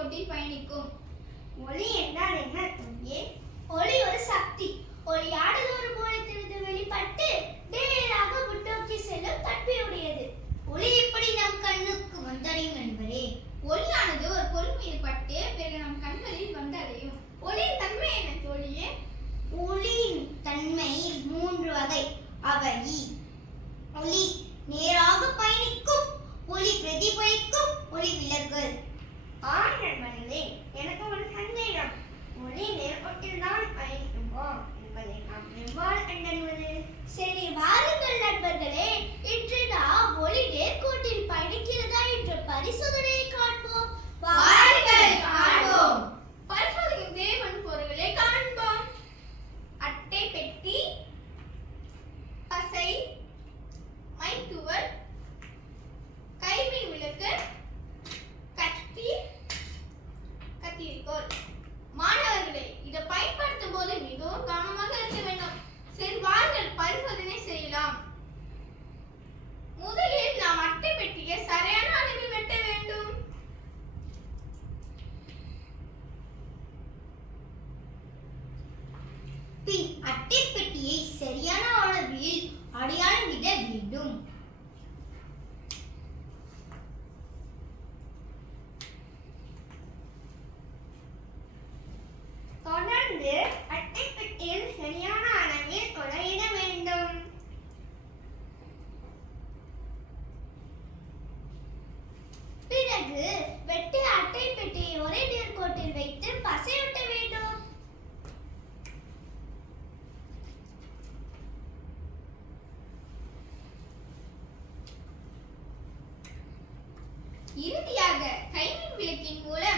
நேர்கோட்டில் பயணிக்கும். ஒளி என்றால் என்ன தோழியே? ஒளி ஒரு சக்தி. ஒளியானது ஒரு மூலத்திலிருந்து வெளிப்பட்டு நேராக முன்னோக்கி செல்லும் தன்மையுடையது. ஒளி எப்படி நம் கண்ணுக்கு வந்தடையும் என்பதே. ஒளியானது ஒரு பொருள் மீது பட்டு பிறகு நம் கண்களில் வந்தடையும். ஒளியின் தன்மை என்ன தோழியே? ஒளியின் தன்மை 3 வகை. அவை: ஒளி நேராக பயணிக்கும், ஒளி பிரதிபலிக்கும், ஒளி விலகல். நண்பர்களே, எனக்கு ஒரு சந்தேகம். ஒளி நேர்கோட்டில் தான் பயணிக்குமா என்பதை நாம் எவ்வாறு கண்டறிவது? சரி, வாருங்கள் நண்பர்களே, இன்று நாம் ஒளி நேர்கோட்டில் பயணிக்கிறதா என்ற பரிசோதனையை காண்போம். வாருங்கள், காண்போம். பரிசோதனையின் தேவன் பொருள்களை காண்போம். அட்டை பெட்டி, பசை, மைத்துவல், கைமின் விளக்கு, கத்திரிக்கோல். மாணவர்களே, இதை பயன்படுத்தும் போது மிகவும் கவனமாக இருக்க வேண்டும். சரி, வாருங்கள் பரிசோதனை செய்யலாம். முதலில் நாம் அட்டை பெட்டியை சரியான அளவில் வெட்ட வேண்டும். பின் அட்டை பெட்டியை சரியான அளவில் அடையாளமிட வேண்டும். தொடர்ந்து அட்டை பெட்டியில் சரியான அளவில் துளையிட வேண்டும். பிறகு வெட்டிய அட்டை பெட்டியை ஒரே நேர்கோட்டில் வைத்து பசையொட்ட வேண்டும். இறுதியாக கைமின் விளக்கின் மூலம்